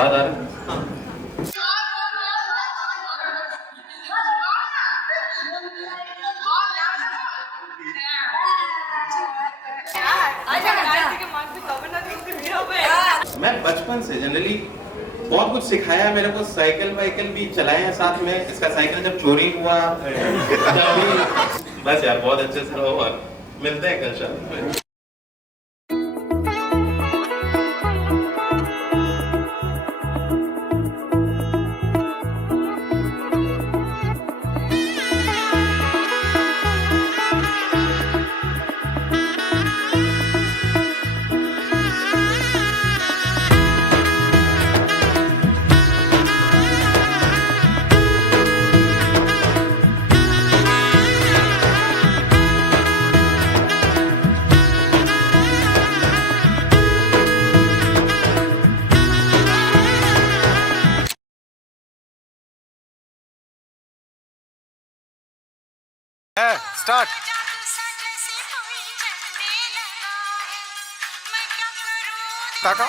आवाज आ रही है? मैं बचपन से जनरली बहुत कुछ सिखाया है मेरे को। साइकिल वाइकिल भी चलाए हैं साथ में। इसका साइकिल जब चोरी हुआ बस यार बहुत अच्छे से रहो और मिलते हैं कल शाम में। स्टार्ट। টাকা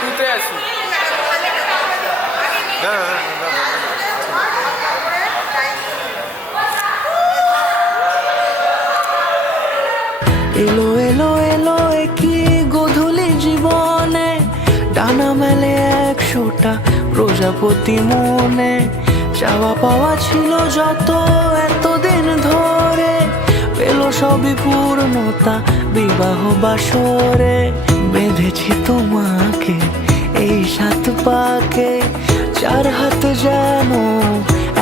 তুই আসি এলো এলো এলো কি গধূলি জীবনে ডানা মেলে 100টা প্রজাপতি মনে চাওয়া পাওয়া ছিল যত এতদিন ধরে পেল সবই পূর্ণতা বিবাহ বাসরে বেঁধেছি তোমাকে এই 7 পাকে 4 হাত যেন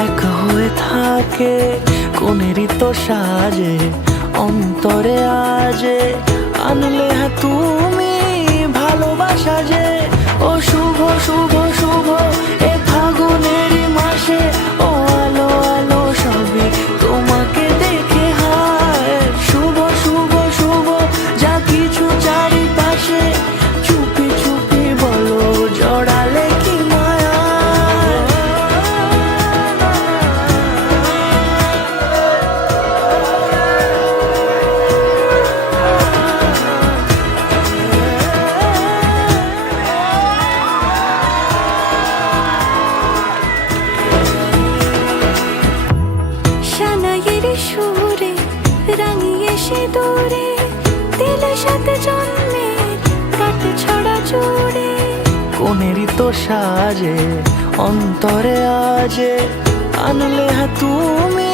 এক হয়ে থাকে কোনেরই তো সাজে অন্তরে আজে আনলে তুমি ভালোবাসা যে ও শুভ শুভ শুভ এ ফাগুনেরই মাসে ও আলো আলো সবই তোমাকে দেখে হায় শুভ শুভ শুভ যা কিছু চারিপাশে চুপি চুপি বলো জড়ালে কি মায়া শানাইয়ের সুরে রাঙিয়ে সে দূরে দিলে সাথে জন্মে কাট ছড়া জুড়ে কোনেরই তো সাজে অন্তরে আজে আনলে তুমি